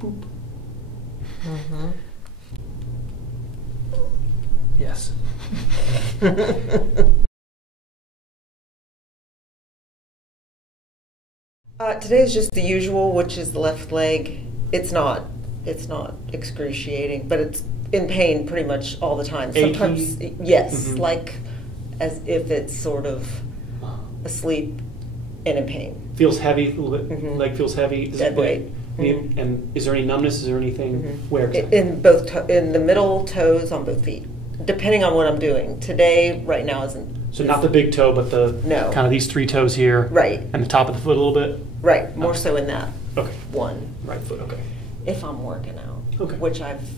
Boop. Yes. Today is just the usual, which is the left leg. It's not excruciating, but it's in pain pretty much all the time. Sometimes, yes, like as if it's sort of asleep and in pain. Feels heavy, a little bit. Leg feels heavy. Dead weight. And is there any numbness? Is there anything? Where exactly? In both, in the middle toes on both feet, depending on what I'm doing. Today, right now, isn't. So not the big toe, but the kind of these 3 toes here. Right. And the top of the foot a little bit. Right. More so in that. Okay. One. Right foot. Okay. If I'm working out. Okay. Which I've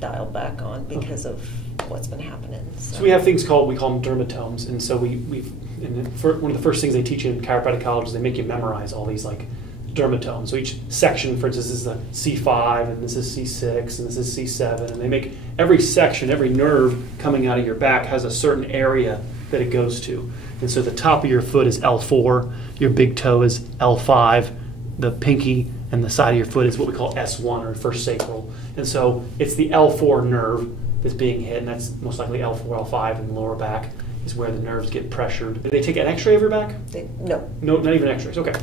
dialed back on because of what's been happening. So we have things we call them dermatomes, and so one of the first things they teach you in chiropractic college is they make you memorize all these like dermatomes. So each section, for instance, is the C5, and this is C6, and this is C7, and they make every section, every nerve coming out of your back has a certain area that it goes to. And so the top of your foot is L4, your big toe is L5, the pinky and the side of your foot is what we call S1 or first sacral. And so it's the L4 nerve that's being hit, and that's most likely L4, L5 in the lower back is where the nerves get pressured. Did they take an x-ray of your back? No. No, not even x-rays, okay.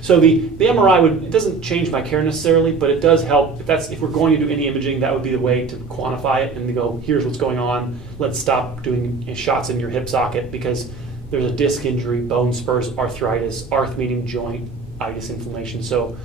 So the MRI it doesn't change my care necessarily, but it does help. If we're going to do any imaging, that would be the way to quantify it and to go, here's what's going on. Let's stop doing shots in your hip socket because there's a disc injury, bone spurs, arthritis, arth meaning joint, itis inflammation. So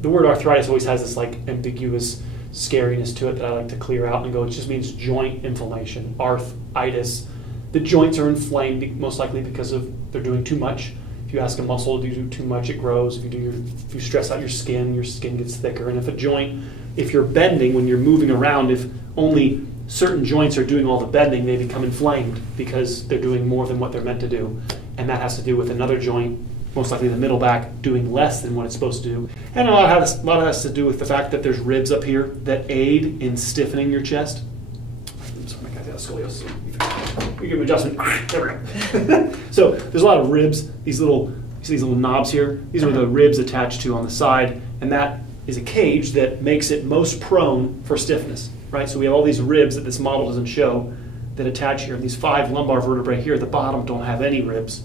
the word arthritis always has this like ambiguous scariness to it that I like to clear out and go, it just means joint inflammation, arthritis. The joints are inflamed most likely because they're doing too much. If you ask a muscle to do too much, it grows. If you stress out your skin gets thicker. And if you're bending when you're moving around, if only certain joints are doing all the bending, they become inflamed because they're doing more than what they're meant to do. And that has to do with another joint, most likely the middle back, doing less than what it's supposed to do. And a lot of that has to do with the fact that there's ribs up here that aid in stiffening your chest. I'm sorry, my guy's got scoliosis. We give him adjustment. There we go. So there's a lot of ribs, these little knobs here. These are the ribs attached to on the side, and that is a cage that makes it most prone for stiffness, right? So we have all these ribs that this model doesn't show that attach here. These 5 lumbar vertebrae here at the bottom don't have any ribs.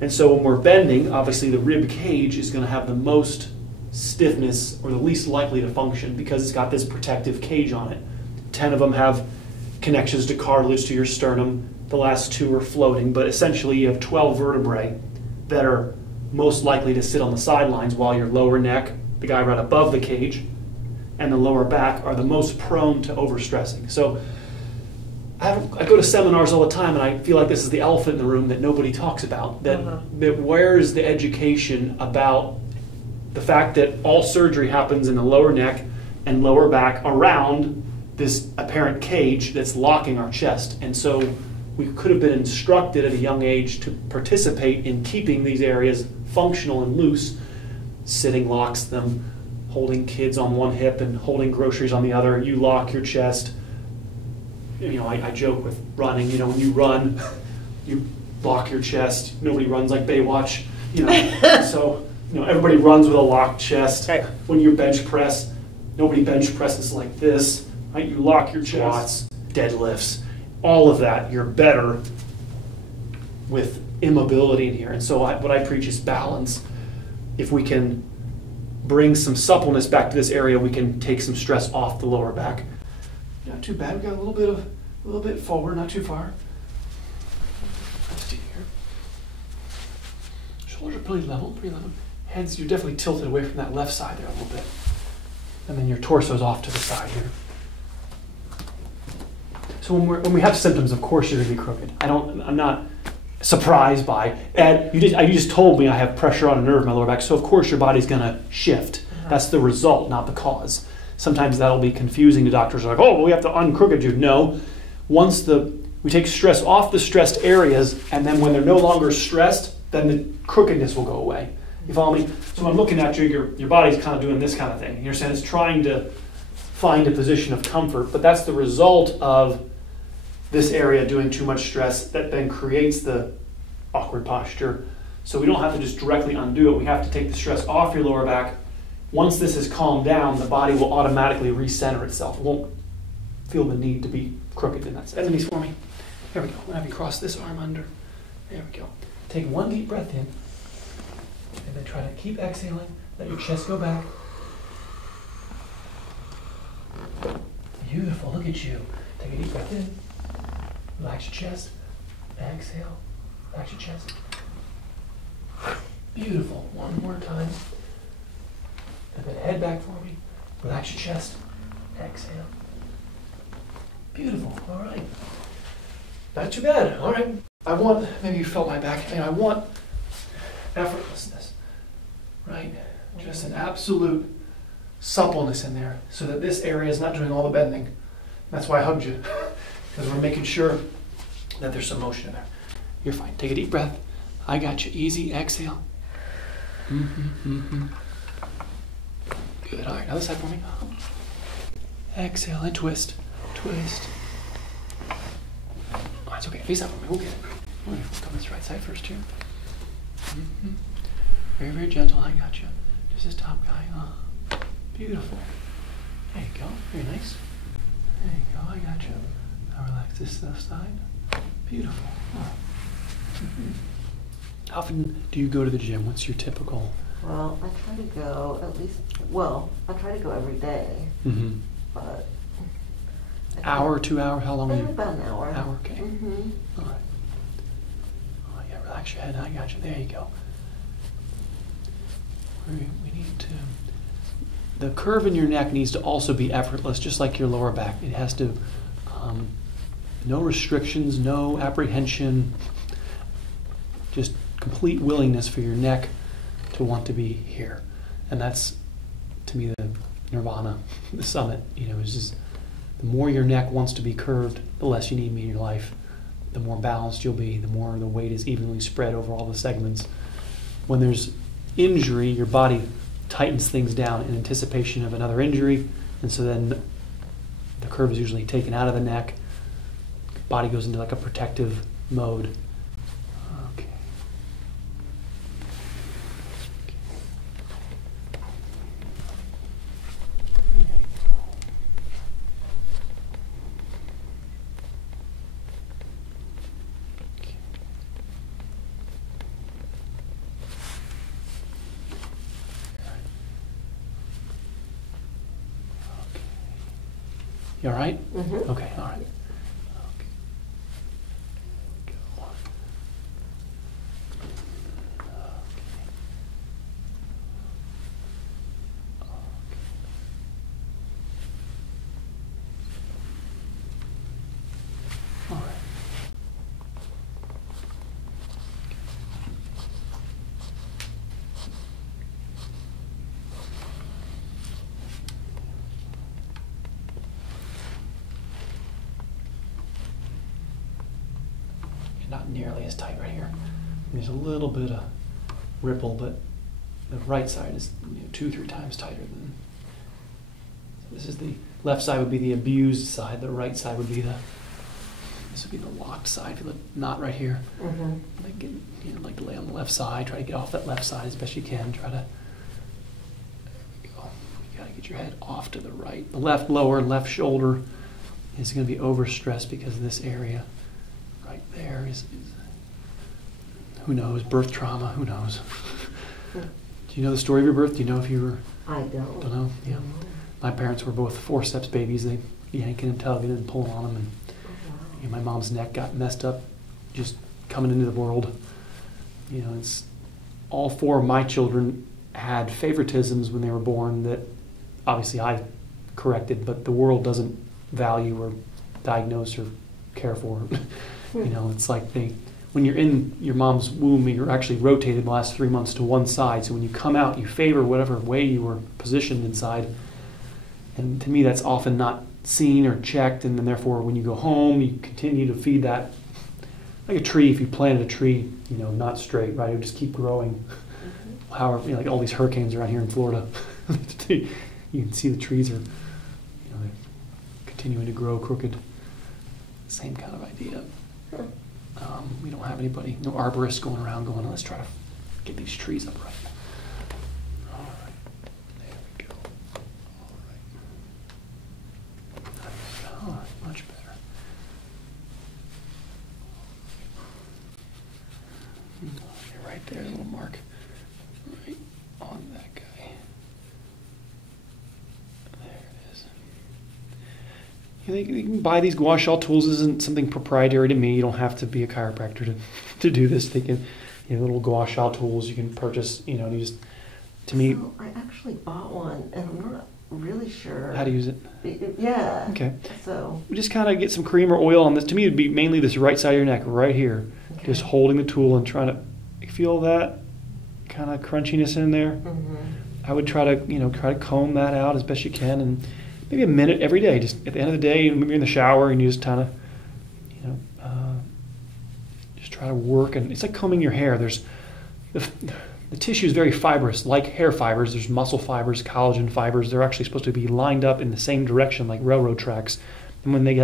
And so when we're bending, obviously the rib cage is going to have the most stiffness or the least likely to function because it's got this protective cage on it. 10 of them have connections to cartilage to your sternum. The last 2 are floating, but essentially you have 12 vertebrae that are most likely to sit on the sidelines while your lower neck, the guy right above the cage, and the lower back are the most prone to overstressing. So I go to seminars all the time, and I feel like this is the elephant in the room that nobody talks about. That where's the education about the fact that all surgery happens in the lower neck and lower back around this apparent cage that's locking our chest. And so we could have been instructed at a young age to participate in keeping these areas functional and loose. Sitting locks them, holding kids on one hip and holding groceries on the other. You lock your chest. I joke with running, when you run, you lock your chest. Nobody runs like Baywatch, So, everybody runs with a locked chest. Right. When you bench press, nobody bench presses like this, right? You lock your chest. Squats, deadlifts, all of that, you're better with immobility in here. And so what I preach is balance. If we can bring some suppleness back to this area, we can take some stress off the lower back. Not too bad. We got a little bit forward, not too far. Shoulders are pretty level, Heads, you're definitely tilted away from that left side there a little bit. And then your torso's off to the side here. So when we have symptoms, of course you're going to be crooked. I'm not surprised by, Ed, you just told me I have pressure on a nerve in my lower back, so of course your body's going to shift. That's the result, not the cause. Sometimes that'll be confusing to doctors. They're like, oh, well, we have to uncrooked you. No. Once we take stress off the stressed areas, and then when they're no longer stressed, then the crookedness will go away. You follow me? So when I'm looking at you, your body's kind of doing this kind of thing. You understand? It's trying to find a position of comfort, but that's the result of this area doing too much stress that then creates the awkward posture. So we don't have to just directly undo it. We have to take the stress off your lower back once this is calmed down, the body will automatically recenter itself. It won't feel the need to be crooked in that sense. Bend the knees for me. There we go. I'll have you cross this arm under. There we go. Take one deep breath in, and then try to keep exhaling. Let your chest go back. Beautiful. Look at you. Take a deep breath in. Relax your chest. Exhale. Relax your chest. Beautiful. One more time. And then head back for me. Relax your chest. Exhale. Beautiful. All right. Not too bad. All right. I want, maybe you felt my back pain, I want effortlessness, right? Just an absolute suppleness in there so that this area is not doing all the bending. That's why I hugged you, because we're making sure that there's some motion in there. You're fine. Take a deep breath. I got you. Easy. Exhale. Good. All right. Other side for me. Exhale and twist. Twist. Oh, it's okay. Face up for me. We'll get it. All right. Let's come this right side first here. Very, very gentle. I got you. Just this top guy. Beautiful. There you go. Very nice. There you go. I got you. Now relax this left side. Beautiful. How often do you go to the gym? What's your typical? Well, I try to go at least, I try to go every day, but... Hour, 2 hours? How long are you? About an hour. Hour, okay. All right. Oh, yeah, relax your head. I got you. There you go. We need to... The curve in your neck needs to also be effortless, just like your lower back. It has to... no restrictions, no apprehension, just complete willingness for your neck to want to be here. And that's, to me, the nirvana, the summit. You know, is just the more your neck wants to be curved, the less you need me in your life. The more balanced you'll be, the more the weight is evenly spread over all the segments. When there's injury, your body tightens things down in anticipation of another injury, and so then the curve is usually taken out of the neck. Body goes into like a protective mode. Okay. There you go. Okay. Okay. You all right? Okay, all right. Not nearly as tight right here. There's a little bit of ripple, but the right side is 2-3 times tighter than. So this is the left side would be the abused side. The right side would be this would be the locked side. Feel the knot right here. Like to lay on the left side. Try to get off that left side as best you can. Try to. There we go. You gotta get your head off to the right. The left lower, left shoulder is going to be overstressed because of this area. Right there is who knows, birth trauma, who knows. Do you know the story of your birth? Do you know if you were? I don't. Don't know? Yeah. My parents were both forceps babies. They yanking and tugging and pulling on them, and my mom's neck got messed up just coming into the world. You know, it's all 4 of my children had favoritisms when they were born that obviously I corrected, but the world doesn't value or diagnose or care for. You know, it's like when you're in your mom's womb, you're actually rotated the last 3 months to one side. So when you come out, you favor whatever way you were positioned inside. And to me, that's often not seen or checked. And then therefore, when you go home, you continue to feed that. Like a tree, if you planted a tree, you know, not straight, right? It would just keep growing. However, you know, like all these hurricanes around here in Florida, you can see the trees are, you know, they're continuing to grow crooked. Same kind of idea. We don't have anybody, no arborists going around going, let's try to get these trees upright. All right, there there's a little mark right on that guy. There it is. You can buy these gua sha tools. This isn't something proprietary to me. You don't have to be a chiropractor to do this. They can, little gua sha tools you can purchase. You just, to me. So I actually bought one, and I'm not really sure how to use it. Yeah. Okay. So we just kind of get some cream or oil on this. To me, it'd be mainly this right side of your neck, right here. Okay. Just holding the tool and trying to feel that kind of crunchiness in there. Mm-hmm. I would try to comb that out as best you can, and maybe a minute every day. Just at the end of the day, maybe you're in the shower and you just kind of, just try to work. And it's like combing your hair. There's the tissue is very fibrous, like hair fibers. There's muscle fibers, collagen fibers. They're actually supposed to be lined up in the same direction, like railroad tracks. And when they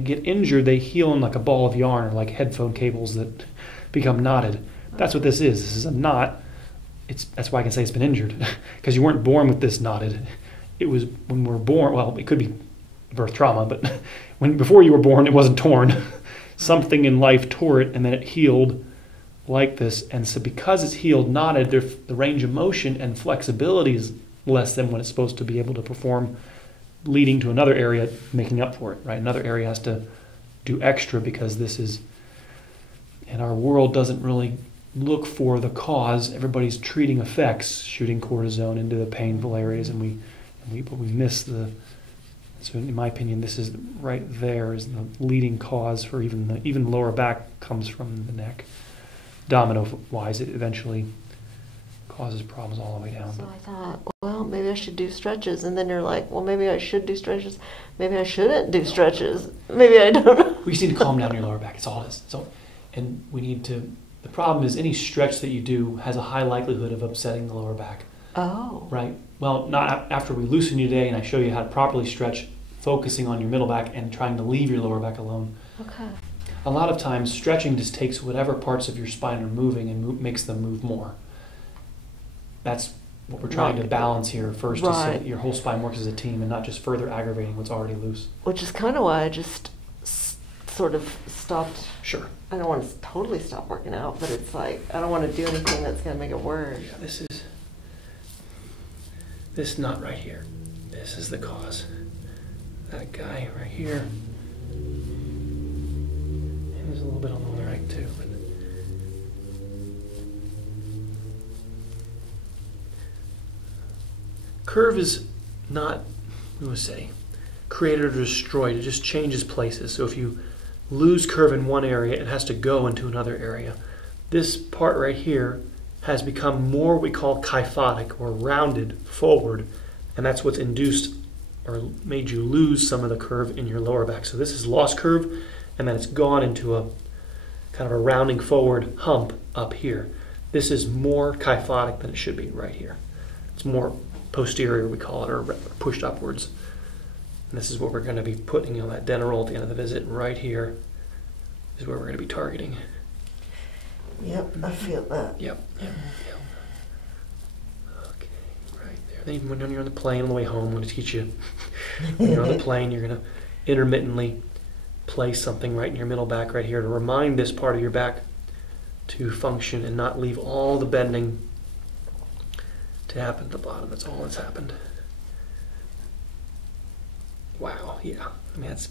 get injured, they heal in like a ball of yarn, or like headphone cables that become knotted. That's what this is. This is a knot. That's why I can say it's been injured, because you weren't born with this knotted. It was when we were born. Well, it could be birth trauma, but before you were born, it wasn't torn. Something in life tore it, and then it healed like this. And so because it's healed knotted, the range of motion and flexibility is less than what it's supposed to be able to perform, leading to another area making up for it, right? Another area has to do extra, because this is, and our world doesn't really look for the cause. Everybody's treating effects, shooting cortisone into the painful areas, and we miss the. So in my opinion, this is right there is the leading cause for even lower back comes from the neck. Domino-wise, it eventually causes problems all the way down. So I thought, well, maybe I should do stretches, and then you're like, well, maybe I should do stretches. Maybe I shouldn't do stretches. Maybe I don't know. We just need to calm down your lower back. It's all it is. And we need to. The problem is any stretch that you do has a high likelihood of upsetting the lower back. Oh. Right. Well, not after we loosen you today and I show you how to properly stretch, focusing on your middle back and trying to leave your lower back alone. Okay. A lot of times, stretching just takes whatever parts of your spine are moving and makes them move more. That's what we're trying to balance here first, is so that your whole spine works as a team and not just further aggravating what's already loose. Which is kind of why I just sort of stopped. Sure. I don't want to totally stop working out, but it's like I don't want to do anything that's going to make it worse. Yeah, this knot right here. This is the cause. That guy right here. And there's a little bit on the right too. But curve is not, we would say, created or destroyed. It just changes places. So if you lose curve in one area, it has to go into another area. This part right here has become more what we call kyphotic, or rounded forward, and that's what's induced or made you lose some of the curve in your lower back. So this is lost curve, and then it's gone into a kind of a rounding forward hump up here. This is more kyphotic than it should be right here. It's more posterior, we call it, or pushed upwards. And this is what we're going to be putting on that dental roll at the end of the visit. Right here is where we're going to be targeting. Yep, I feel that. Yep. Okay, right there. Then even when you're on the plane on the way home, I'm going to teach you. When you're on the plane, you're going to intermittently place something right in your middle back right here to remind this part of your back to function and not leave all the bending to happen at the bottom. That's all that's happened. Wow, yeah. I mean, that's...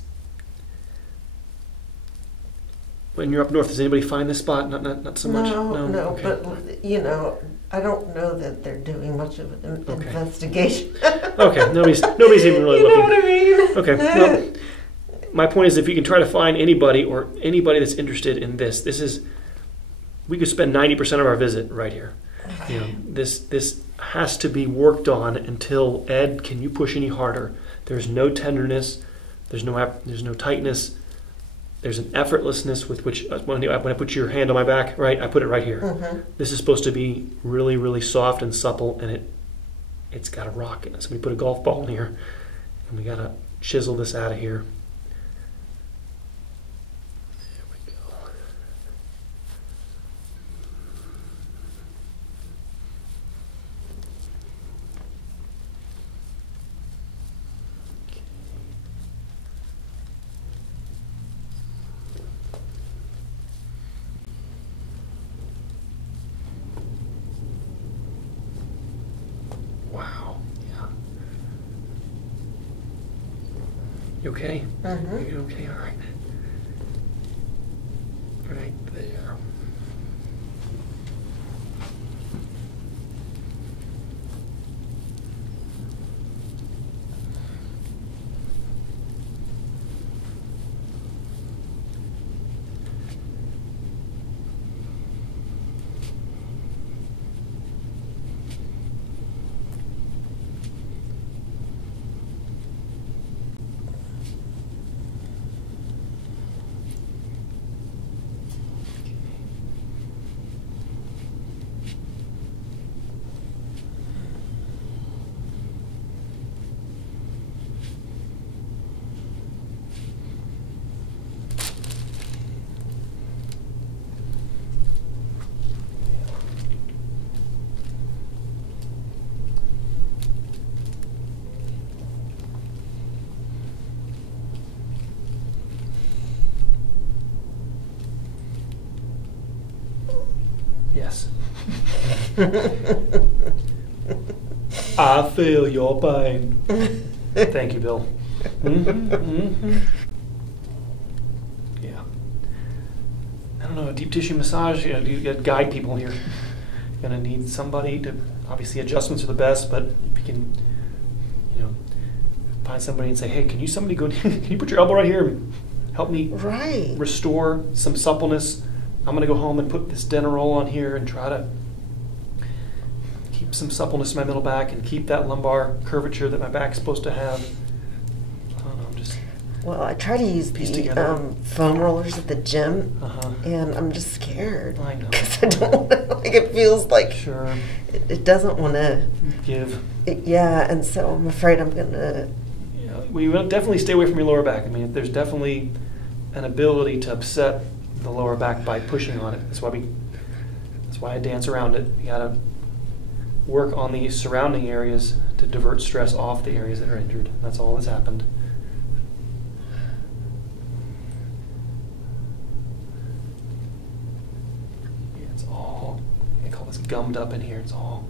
When you're up north, does anybody find this spot? Not so much? No, okay. But, I don't know that they're doing much of an investigation. Okay, nobody's even really looking. You know what I mean? Okay, well, my point is, if you can try to find anybody that's interested in this we could spend 90% of our visit right here. This has to be worked on until, Ed, can you push any harder? There's no tenderness, there's no tightness, there's an effortlessness with which, when I put your hand on my back, right, I put it right here. Mm-hmm. This is supposed to be really, really soft and supple, and it's got a rock in it. So we put a golf ball in here, and we got to chisel this out of here. There we go. Wow. Yeah. You okay? Mm-hmm. You okay? All right. Right there. Yes. I feel your pain. Thank you, Bill. Yeah. I don't know, a deep tissue massage, you got to guide people here. You're going to need somebody to, obviously adjustments are the best, but if you can, find somebody and say, hey, can you put your elbow right here and help me restore some suppleness? I'm going to go home and put this Denerol on here and try to keep some suppleness in my middle back and keep that lumbar curvature that my back's supposed to have. I don't know, well, I try to use the foam rollers at the gym, and I'm just scared. I know. Because I don't like it feels like it doesn't want to give. And so I'm afraid I'm going to. Yeah, we will definitely stay away from your lower back. I mean, there's definitely an ability to upset the lower back by pushing on it. That's why I dance around it. You gotta work on the surrounding areas to divert stress off the areas that are injured. That's all that's happened. Yeah, it's all, I call this gummed up in here. It's all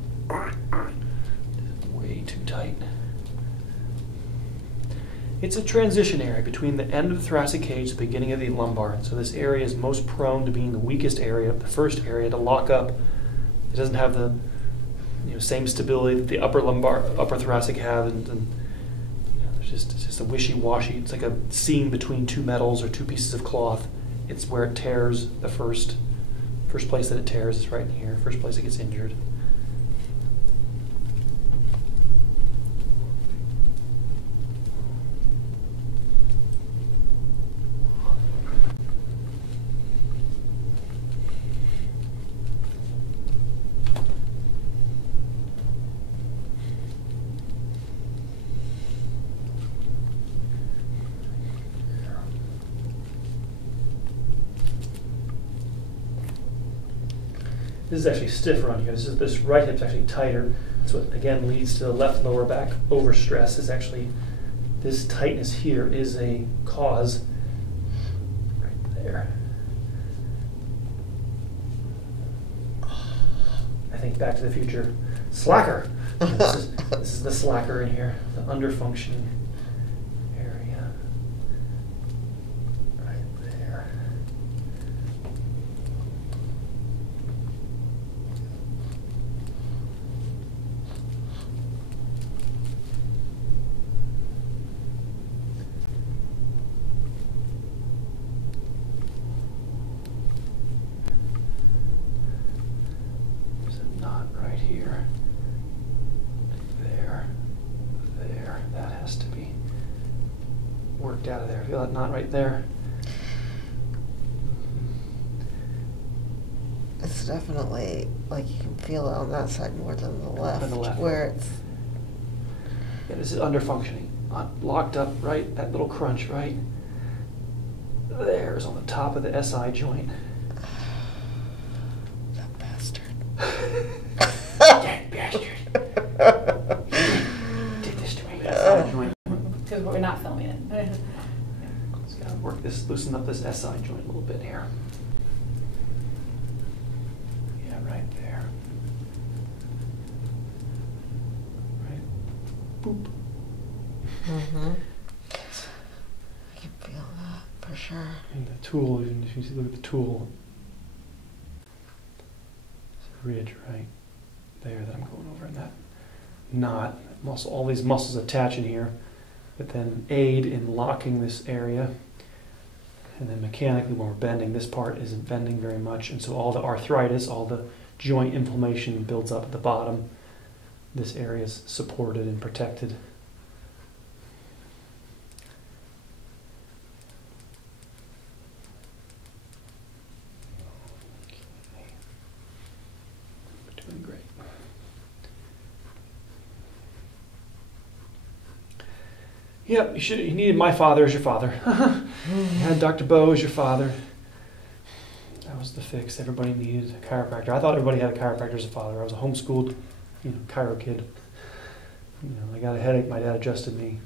way too tight. It's a transition area between the end of the thoracic cage and the beginning of the lumbar. So this area is most prone to being the weakest area, the first area to lock up. It doesn't have the same stability that the upper thoracic have, and it's just a wishy-washy. It's like a seam between two metals or two pieces of cloth. It's where it tears the first place that it tears is right in here. First place it gets injured. This is actually stiffer on here. This right hip's actually tighter. That's what, again, leads to the left lower back overstress. Is actually, this tightness here is a cause right there. I think Back to the Future. Slacker! This is the slacker in here, the underfunctioning area. Right there. Here, there, that has to be worked out of there. Feel that knot right there? It's definitely, like, you can feel it on that side more than the left. Where it's... Yeah, this is underfunctioning. Locked up, right? That little crunch, right? There's on the top of the SI joint. That bastard. That bastard. Did this to me. SI joint. Because we're not filming it. Just gotta work this, loosen up this SI joint a little bit here. Yeah, right there. boop. Mm-hmm. I can feel that for sure. And the tool, if you look at the tool, it's a ridge right there that I'm going over in that knot. Muscle, all these muscles attach in here, but then aid in locking this area. And then mechanically, when we're bending, this part isn't bending very much, and so all the arthritis, all the joint inflammation builds up at the bottom. This area is supported and protected. We're doing great. Yep, you needed my father as your father. You had Dr. Bo as your father. That was the fix. Everybody needed a chiropractor. I thought everybody had a chiropractor as a father. I was a homeschooled, chiro kid. I got a headache. My dad adjusted me.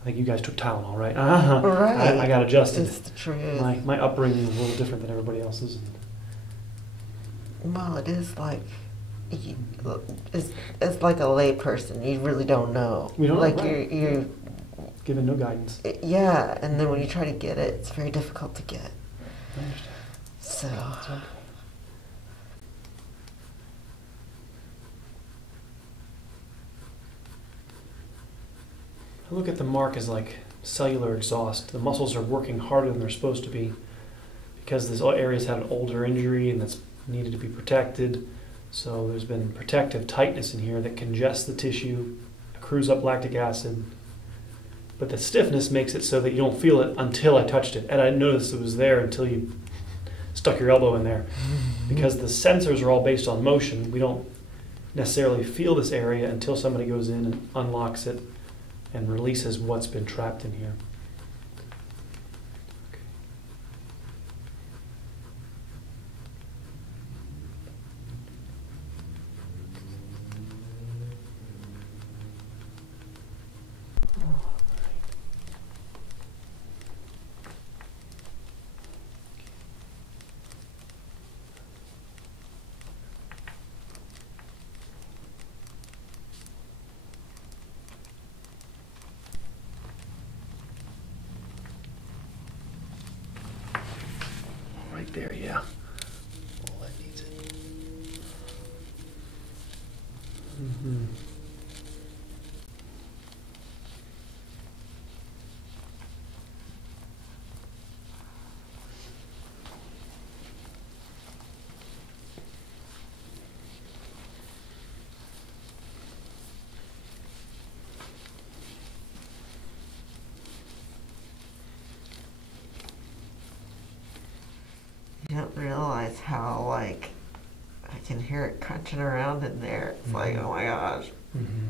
I think you guys took Tylenol, right? Right. I got adjusted. It's the truth. My upbringing was a little different than everybody else's. Well, it is like it's like a lay person. You really don't know. We don't like know, right. you're given no guidance. Yeah, and then when you try to get it, it's very difficult to get. I understand. So. It's okay. I look at the mark as like cellular exhaust. The muscles are working harder than they're supposed to be because this area's had an older injury and that's needed to be protected. So there's been protective tightness in here that congests the tissue, accrues up lactic acid. But the stiffness makes it so that you don't feel it until I touched it. And I didn't notice it was there until you stuck your elbow in there. Because the sensors are all based on motion, we don't necessarily feel this area until somebody goes in and unlocks it and releases what's been trapped in here. Right there, yeah. All that needs it. Mm-hmm. You don't realize how, like, I can hear it crunching around in there. It's like, oh my gosh. Mm-hmm.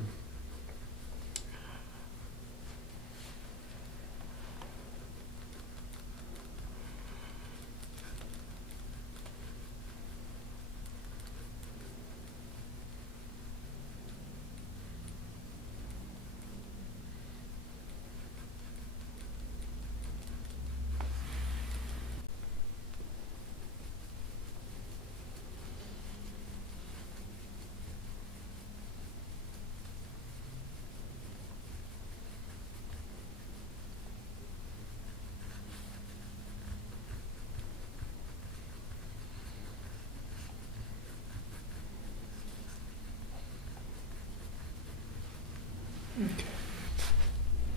Okay.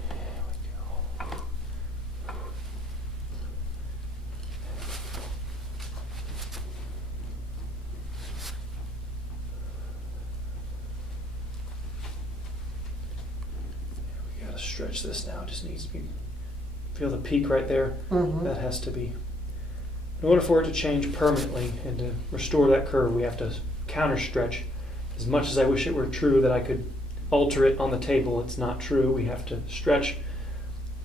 There we go. We gotta stretch this now. It just needs to be. Feel the peak right there? Mm-hmm. That has to be. In order for it to change permanently and to restore that curve, we have to counter stretch. As much as I wish it were true that I could alter it on the table, it's not true. We have to stretch.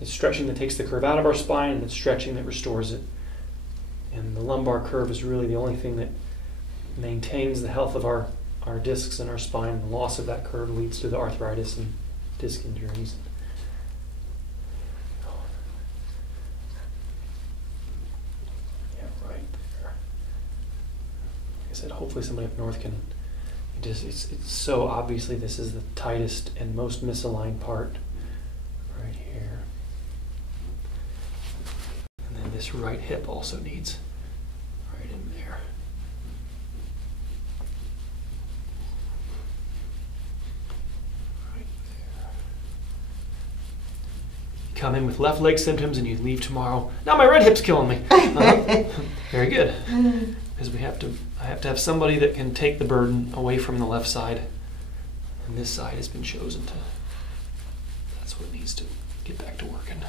It's stretching that takes the curve out of our spine, and it's stretching that restores it. And the lumbar curve is really the only thing that maintains the health of our discs and our spine. The loss of that curve leads to the arthritis and disc injuries. Yeah, right there. Like I said, hopefully somebody up north can it's so obviously this is the tightest and most misaligned part right here. And then this right hip also needs right in there. Right there. You come in with left leg symptoms and you leave tomorrow. Now my right hip's killing me. Very good. Because I have to have somebody that can take the burden away from the left side, and this side has been chosen to. That's what needs to get back to working.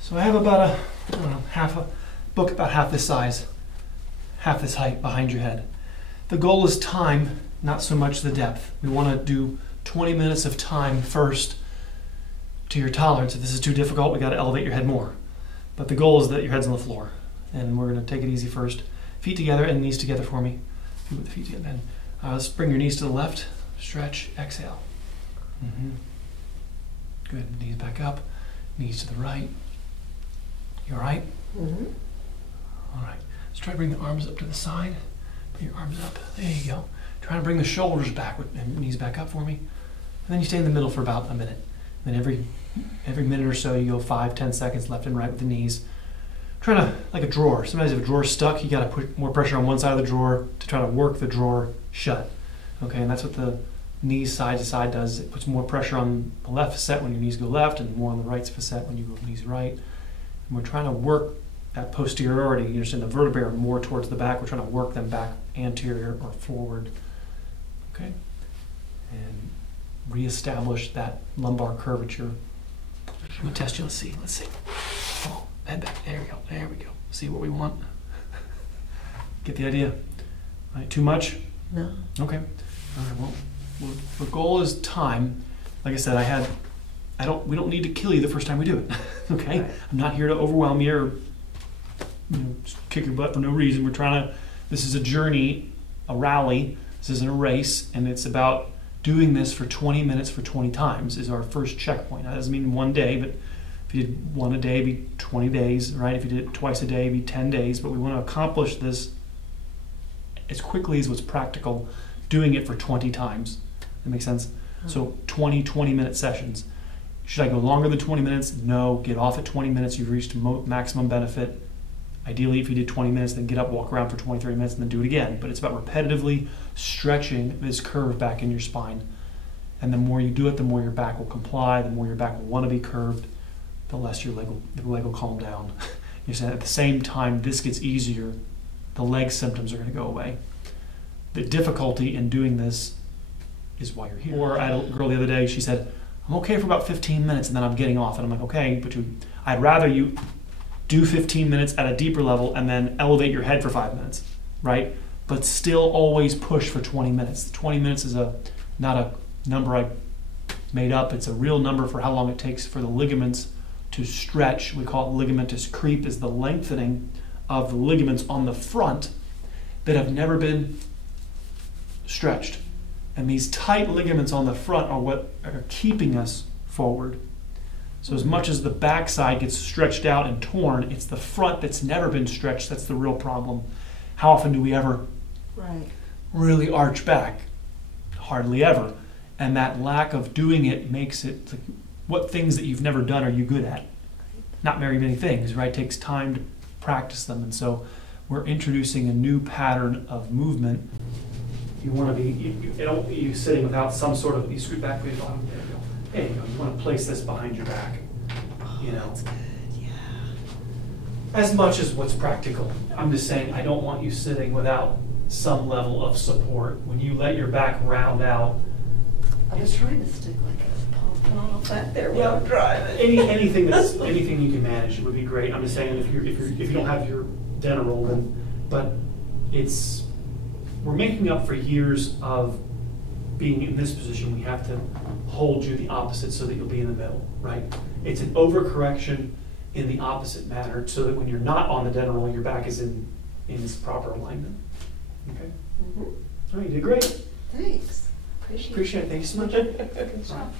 So I have about half a book about half this size, half this height behind your head. The goal is time, not so much the depth. We want to do 20 minutes of time first to your tolerance. If this is too difficult, we got to elevate your head more. But the goal is that your head's on the floor. And we're going to take it easy first. Feet together and knees together for me. Feet with the feet together. Let's bring your knees to the left. Stretch, exhale. Good. Knees back up. Knees to the right. You all right? Mm-hmm. All right. Let's try to bring the arms up to the side. Bring your arms up. There you go. Try to bring the shoulders back and knees back up for me. And then you stay in the middle for about a minute. And then every minute or so you go 5-10 seconds left and right with the knees. Trying to, like a drawer. Sometimes if a drawer's stuck, you got to put more pressure on one side of the drawer to try to work the drawer shut. Okay, and that's what the knees side to side does. It puts more pressure on the left facet when your knees go left and more on the right facet when you go knees right. And we're trying to work that posteriority. You understand the vertebrae are more towards the back. We're trying to work them back anterior or forward. Okay? And reestablish that lumbar curvature. I'm going to test you. Let's see. Oh, head back. There we go. There we go. See what we want? Get the idea? All right, too much? No. Okay. All right, well, the goal is time. Like I said, we don't need to kill you the first time we do it. Okay? Right. I'm not here to overwhelm you or just kick your butt for no reason. This is a journey, a rally. This isn't a race, and it's about doing this for 20 minutes for 20 times is our first checkpoint. That doesn't mean one day, but if you did one a day, it'd be 20 days, right? If you did it twice a day, it'd be 10 days. But we want to accomplish this as quickly as what's practical, doing it for 20 times. That makes sense? Mm-hmm. So 20-minute sessions. Should I go longer than 20 minutes? No. Get off at 20 minutes. You've reached maximum benefit. Ideally, if you did 20 minutes, then get up, walk around for 20-30 minutes, and then do it again. But it's about repetitively stretching this curve back in your spine. And the more you do it, the more your back will comply, the more your back will want to be curved, the less your leg will calm down. You're saying at the same time this gets easier, the leg symptoms are going to go away. The difficulty in doing this is why you're here. Or I had a girl the other day, she said, I'm okay for about 15 minutes and then I'm getting off. And I'm like, okay, but I'd rather you do 15 minutes at a deeper level and then elevate your head for 5 minutes, right? But still always push for 20 minutes. 20 minutes is not a number I made up. It's a real number for how long it takes for the ligaments to stretch. We call it ligamentous creep, is the lengthening of the ligaments on the front that have never been stretched. And these tight ligaments on the front are what are keeping us forward. So as much as the backside gets stretched out and torn, it's the front that's never been stretched that's the real problem. How often do we ever really arch back? Hardly ever. And that lack of doing it makes it like, what things that you've never done are you good at? not very many things, right? It takes time to practice them, and so we're introducing a new pattern of movement. You want to be, you sitting without some sort of, you scoot back with your bottom, there you go. There you go, you want to place this behind your back, you know. That's good, yeah. As much as what's practical. I'm just saying, I don't want you sitting without some level of support. When you let your back round out, I was trying to stick like a pump off back there while I'm driving. anything you can manage would be great. I'm just saying, if you don't have your dental, then, but we're making up for years of being in this position. We have to hold you the opposite so that you'll be in the middle, right? It's an overcorrection in the opposite manner, so that when you're not on the dental, your back is in its proper alignment. Okay. Mm-hmm. All right, you did great. Thanks. Appreciate it. Thank you so much. Good job.